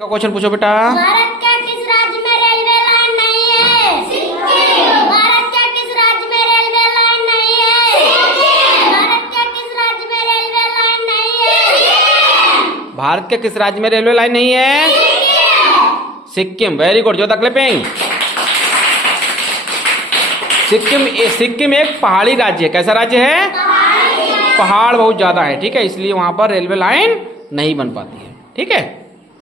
Question पूछो बेटा। भारत के किस राज्य में रेलवे लाइन नहीं है? सिक्किम। भारत के किस राज्य में रेलवे लाइन नहीं है? सिक्किम। भारत के किस राज्य में रेलवे लाइन नहीं है? भारत के किस राज्य में रेलवे लाइन नहीं है? सिक्किम। वेरी गुड, जोरदार क्लैपिंग। सिक्किम एक पहाड़ी राज्य है। कैसा राज्य है? पहाड़ बहुत ज्यादा है, ठीक है, इसलिए वहां पर रेलवे लाइन नहीं बन पाती है, ठीक है।